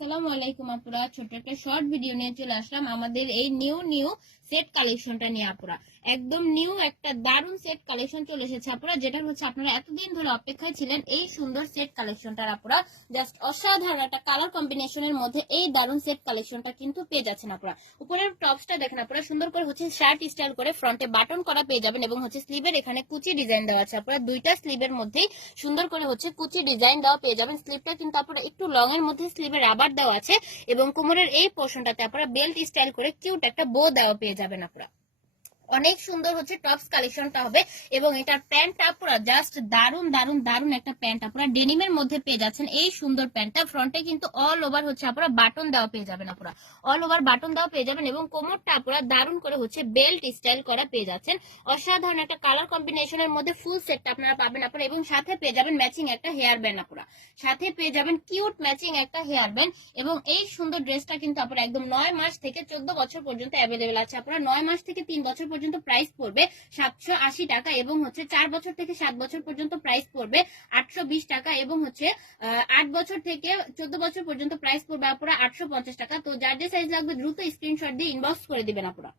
আসসালামু আলাইকুম আপুরা, ছোট্ট একটা শর্ট ভিডিও নিয়ে চলে আসলাম আমাদের এই নিউ সেট কালেকশনটা নিয়ে আপুরা। একদম নিউ একটা দারুন সেট কালেকশন চলে এসেছে আপুরা, যেটা হচ্ছে আপনারা এতদিন ধরে অপেক্ষায় ছিলেন। এই সুন্দর সেট কালেকশনটার আপুরা জাস্ট অসাধারণ একটা কালার কম্বিনেশনের মধ্যে এই দারুন সেট কালেকশনটা কিন্তু পেয়ে যাচ্ছেন আপুরা। উপরের টপসটা দেখেন আপুরা, সুন্দর করে হচ্ছে শার্ট স্টাইল করে ফ্রন্টে বাটন করা পেয়ে যাবেন এবং হচ্ছে স্লিভের এখানে কুচি ডিজাইন দেওয়া আছে আপুরা। দুইটা স্লিভের মধ্যেই সুন্দর করে হচ্ছে কুচি ডিজাইন দেওয়া পেয়ে যাবেন। স্লিভটা কিন্তু আপনারা একটু লং এর মধ্যে স্লিভে রাবার দেওয়া আছে এবং কোমরের এই পোর্শনটাতে আপনারা বেল্ট স্টাইল করে কিউট একটা বো দেওয়া পেয়ে যাবেন আপনারা। অনেক সুন্দর হচ্ছে টপস কালেকশনটা হবে এবং এটার প্যান্টটা পুরো জাস্ট দারুন দারুন দারুন একটা প্যান্ট আপনারা ডেনিমের মধ্যে পেয়ে যাচ্ছেন। এই সুন্দর প্যান্টটা ফ্রন্টে কিন্তু অল ওভার হচ্ছে আপনারা বাটন দেওয়া পেয়ে যাবেন, আপনারা অল ওভার বাটন দেওয়া পেয়ে যাবেন এবং কোমরটা আপনারা দারুন করে হচ্ছে বেল্ট স্টাইল করা পেয়ে যাচ্ছেন। অসাধারণ একটা কালার কম্বিনেশনের মধ্যে ফুল সেটটা আপনারা পাবেন আপনারা এবং সাথে পেয়ে যাবেন ম্যাচিং একটা হেয়ার ব্যান্ড, আপনারা সাথে পেয়ে যাবেন কিউট ম্যাচিং একটা হেয়ার ব্যান্ড। এবং এই সুন্দর ড্রেসটা কিন্তু আপনারা একদম 9 মাস থেকে 14 বছর পর্যন্ত অ্যাভেলেবেল আছে। আপনারা 9 মাস থেকে 3 বছর পর্যন্ত প্রাইস পড়বে 780 টাকা এবং হচ্ছে 4 বছর থেকে 7 বছর পর্যন্ত প্রাইস পড়বে 820 টাকা এবং হচ্ছে 8 বছর থেকে 14 বছর পর্যন্ত প্রাইস পড়বে আপনারা 850 টাকা। তো যার যে সাইজ লাগবে দ্রুত স্ক্রিনশট দিয়ে ইনবক্স করে দিবেন আপনারা।